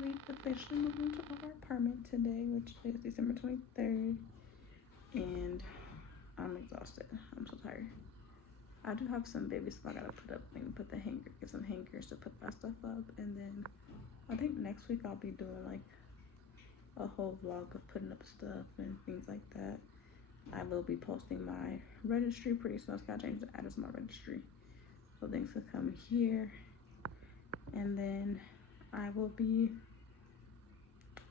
we officially moved into our apartment today, which is December 23rd, and I'm exhausted. I'm so tired. I do have some baby stuff I gotta put up and get some hangers to put that stuff up, and then I think next week I'll be doing like a whole vlog of putting up stuff and things like that. I will be posting my registry pretty soon. I just gotta change the address of my registry, so things will come here, and then I will be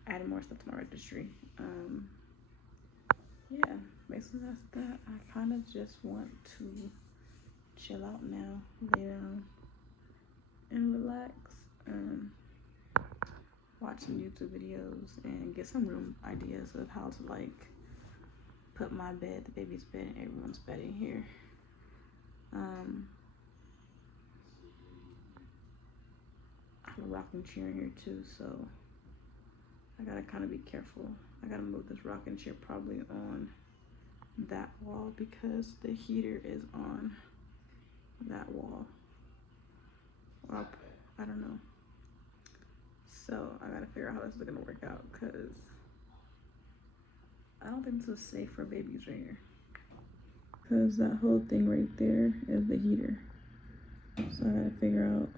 adding more stuff to my registry. Yeah, basically that's that. I kind of just want to chill out now, lay down and relax, watch some YouTube videos and get some room ideas of how to like put my bed, the baby's bed, and everyone's bed in here. I have a rocking chair in here too, so I gotta kind of be careful. I gotta move this rocking chair probably on that wall because the heater is on that wall. Well, I don't know. So I gotta figure out how this is gonna work out because I don't think this is safe for babies right here. Because that whole thing right there is the heater. So I gotta figure out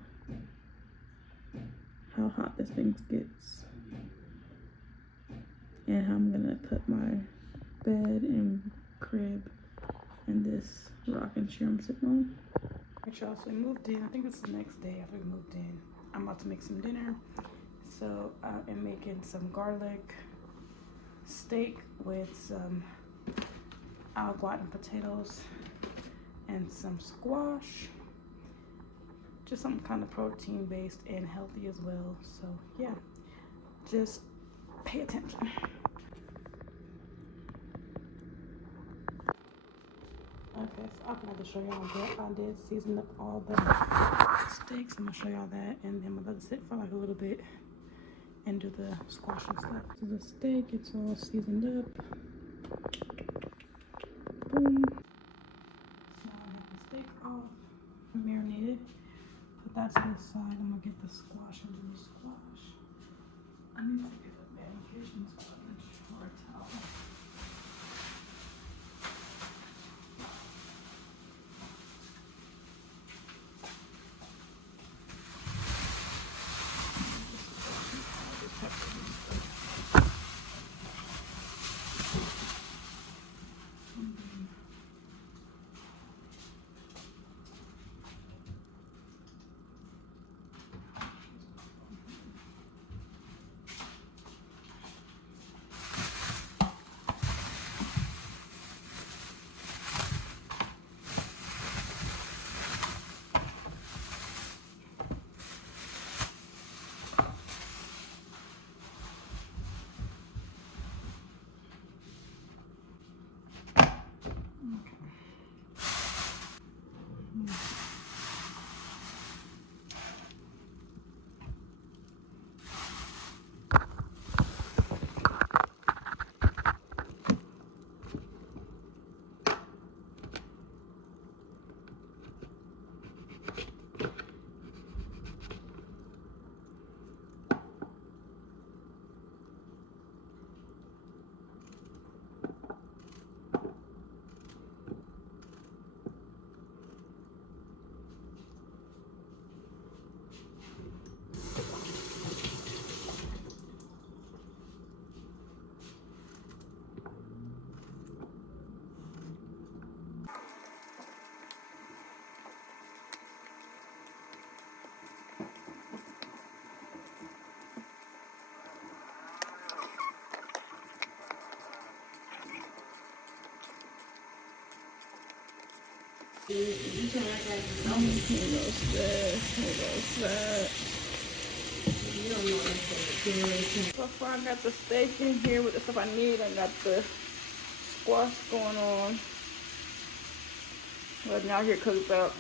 how hot this thing gets and how I'm gonna put my bed and crib and this rocking chair I'm sitting on. Alright, y'all, so we moved in. I think it's the next day after we moved in. I'm about to make some dinner. So I am making some garlic steak with some au gratin potatoes and some squash. Just some kind of protein based and healthy as well. So yeah, just pay attention. Okay, so I forgot to show y'all that I did season up all the steaks. I'm gonna show y'all that, and then I'm gonna let it sit for like a little bit and do the squash and stuff. So the steak, it's all seasoned up. Boom. Now I get the steak off, marinated. Put that to the side. I'm gonna get the squash and do the squash. I need to get a medication sponge or a towel. So far I got the steak in here with the stuff I need. I got the squash going on. Letting y'all get cooked up.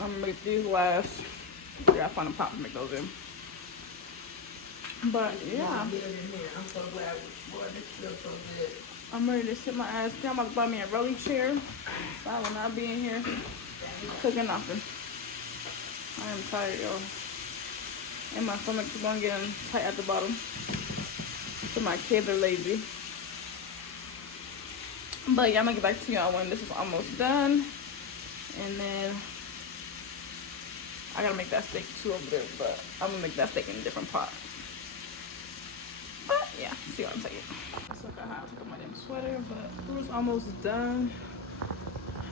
I'm gonna make these last. I gotta find a pot to make those in. But yeah. I'm so glad this feels so good. I'm ready to sit my ass down. I'm about to buy me a rolling chair. So I will not be in here cooking nothing. I am tired, y'all. And my stomach keeps on getting tight at the bottom. So my kids are lazy. But yeah, I'm gonna get back to y'all when this is almost done. And then I gotta make that steak too over there, but I'm gonna make that steak in a different pot. But yeah, see what I'm saying. So I have to put my damn sweater, but food's almost done.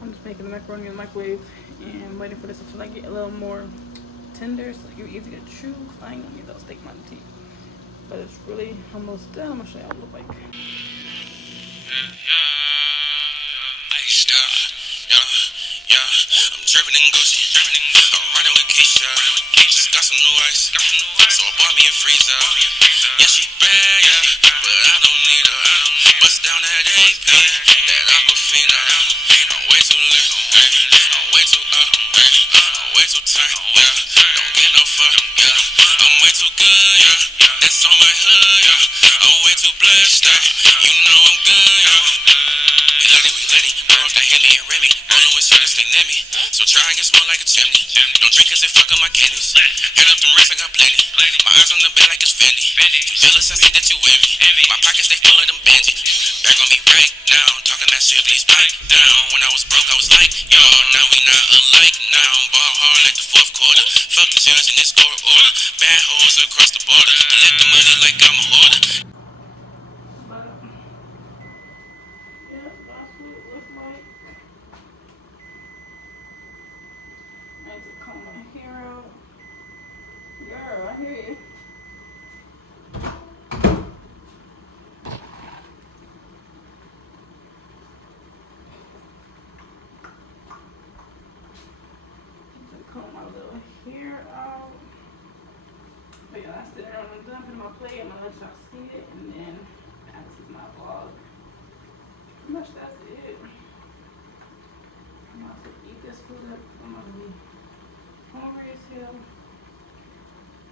I'm just making the macaroni in the microwave and waiting for this to like get a little more tender so you're easy to chew. I ain't gonna need those steak in my teeth. But it's really almost done. I'm gonna show you what it looks like. I'm dripping in Gucci. I'm riding with Keisha. Just got some new ice, so I bought me a freezer. Yeah, she bad, yeah, but I don't need her. Bust down that AP, that Aquafina. I'm way too lit, I'm way too I'm way too tight, yeah. Don't get no fuck, yeah. I'm way too good, yeah. That's on my hood, yeah. I'm way too blessed, yeah. You know I'm good, yeah. We let it, blow off the Henny and Remy. Rollin' with shit and stay near me. So try and get small like a chimney. Don't drink cause it fuck up my kidneys. Head up them racks, I got plenty. My eyes on the bed like it's Fendi. You jealous, I see that you envy. My pockets, they full of them Benji. Back on me right now. Talking that shit, please pipe down. When I was broke, I was like, yo, now we not alike now. Ball hard like the fourth quarter. Fuck the judge and this score order. Bad hoes across the border. Collect the money like I'm a hoarder. Yeah, that's what it looks like. I need to comb my hair out. Girl, I hear you. Comb my little hair out. But yeah, that's it. I'm done putting my plate. I'm gonna let y'all see it, and then that's my vlog. Pretty much that's it. I'm about to eat this food up. I'm gonna be hungry as hell.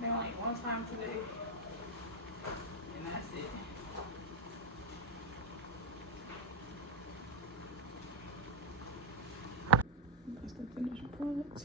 They only eat one time today, and that's it. That's the finished product.